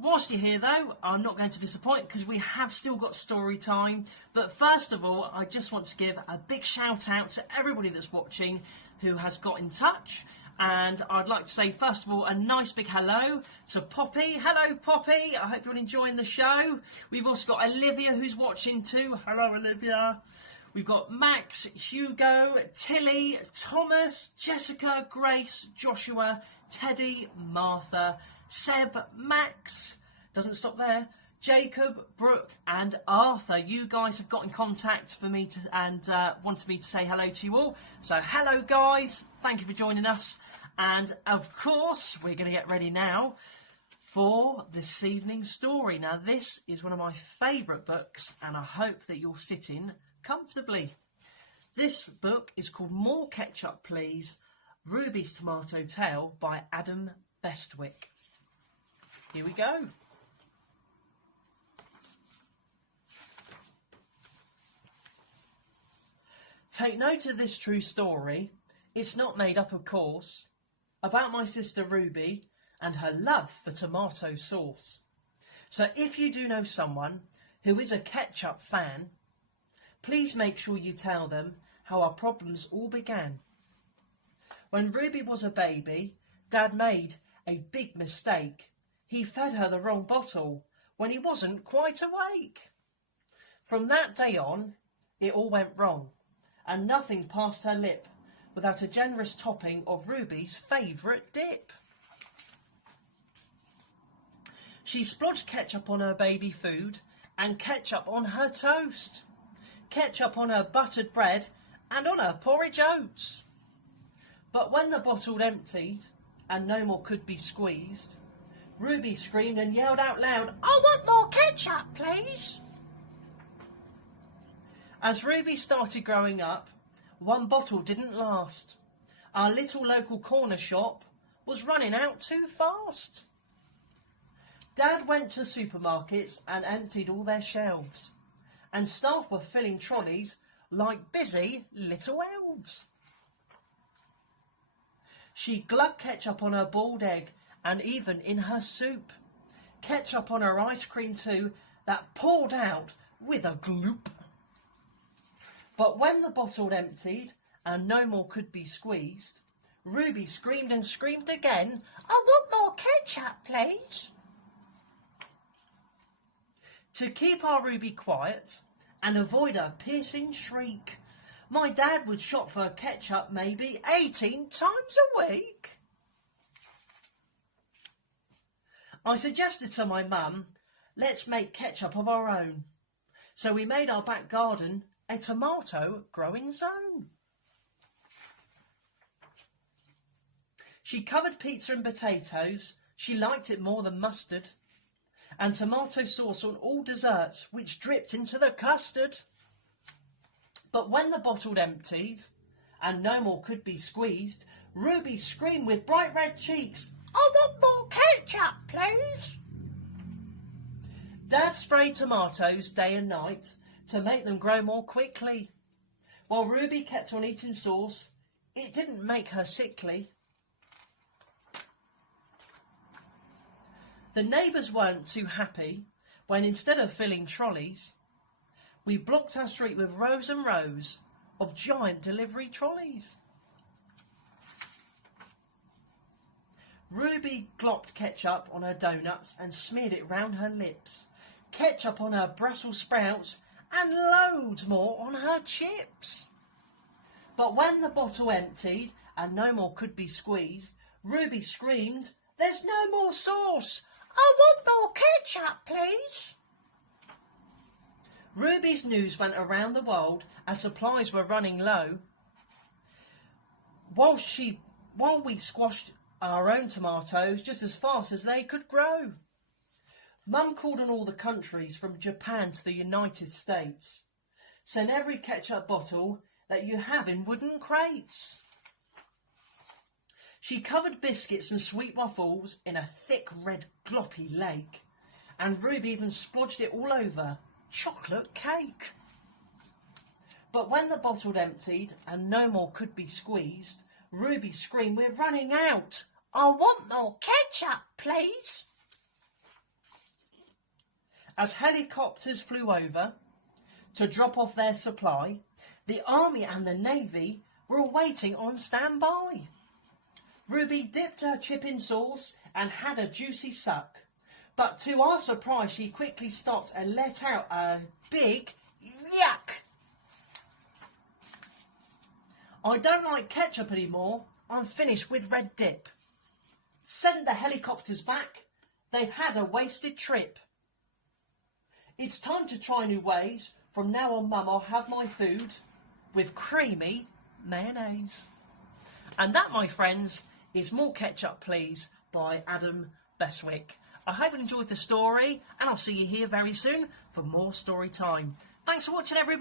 Whilst you're here though, I'm not going to disappoint because we have still got story time. But first of all, I just want to give a big shout out to everybody that's watching who has got in touch. And I'd like to say, first of all, a nice big hello to Poppy. Hello, Poppy. I hope you're enjoying the show. We've also got Olivia who's watching too. Hello, Olivia. We've got Max, Hugo, Tilly, Thomas, Jessica, Grace, Joshua, Teddy, Martha, Seb, Max, doesn't stop there, Jacob, Brooke and Arthur. You guys have got in contact for me and wanted me to say hello to you all. So hello guys, thank you for joining us. And of course, we're going to get ready now for this evening's story. Now this is one of my favourite books and I hope that you're sitting comfortably. This book is called More Ketchup Please, Ruby's Tomato Tale by Adam Bestwick. Here we go. Take note of this true story. It's not made up, of course, about my sister Ruby and her love for tomato sauce. So if you do know someone who is a ketchup fan, please make sure you tell them how our problems all began. When Ruby was a baby, Dad made a big mistake. He fed her the wrong bottle when he wasn't quite awake. From that day on, it all went wrong, and nothing passed her lip without a generous topping of Ruby's favourite dip. She splodged ketchup on her baby food and ketchup on her toast, ketchup on her buttered bread and on her porridge oats. But when the bottle emptied and no more could be squeezed, Ruby screamed and yelled out loud, "I want more ketchup, please!" As Ruby started growing up, one bottle didn't last. Our little local corner shop was running out too fast. Dad went to supermarkets and emptied all their shelves, and staff were filling trolleys like busy little elves. She glugged ketchup on her boiled egg and even in her soup. Ketchup on her ice cream too, that poured out with a gloop. But when the bottle emptied and no more could be squeezed, Ruby screamed and screamed again, "I want more ketchup, please!" To keep our Ruby quiet and avoid a piercing shriek, my dad would shop for ketchup maybe 18 times a week. I suggested to my mum, let's make ketchup of our own. So we made our back garden a tomato growing zone. She covered pizza and potatoes. She liked it more than mustard. And tomato sauce on all desserts, which dripped into the custard. But when the bottle emptied and no more could be squeezed, Ruby screamed with bright red cheeks, "I want more ketchup, please!" Dad sprayed tomatoes day and night to make them grow more quickly. While Ruby kept on eating sauce, it didn't make her sickly. The neighbours weren't too happy when instead of filling trolleys, we blocked our street with rows and rows of giant delivery trolleys. Ruby glopped ketchup on her donuts and smeared it round her lips, ketchup on her Brussels sprouts and loads more on her chips. But when the bottle emptied and no more could be squeezed, Ruby screamed, "There's no more sauce! I want more ketchup, please!" Ruby's news went around the world as supplies were running low, while we squashed our own tomatoes just as fast as they could grow. Mum called on all the countries from Japan to the United States. Send every ketchup bottle that you have in wooden crates. She covered biscuits and sweet waffles in a thick red gloppy lake, and Ruby even splodged it all over chocolate cake. But when the bottle emptied and no more could be squeezed, Ruby screamed, "We're running out! I want more ketchup, please!" As helicopters flew over to drop off their supply, the Army and the Navy were waiting on standby. Ruby dipped her chip in sauce and had a juicy suck. But to our surprise, she quickly stopped and let out a big yuck. I don't like ketchup anymore. I'm finished with red dip. Send the helicopters back. They've had a wasted trip. It's time to try new ways. From now on, Mum, I'll have my food with creamy mayonnaise. And that, my friends, is More Ketchup Please by Adam Beswick. I hope you enjoyed the story, and I'll see you here very soon for more story time. Thanks for watching, everybody.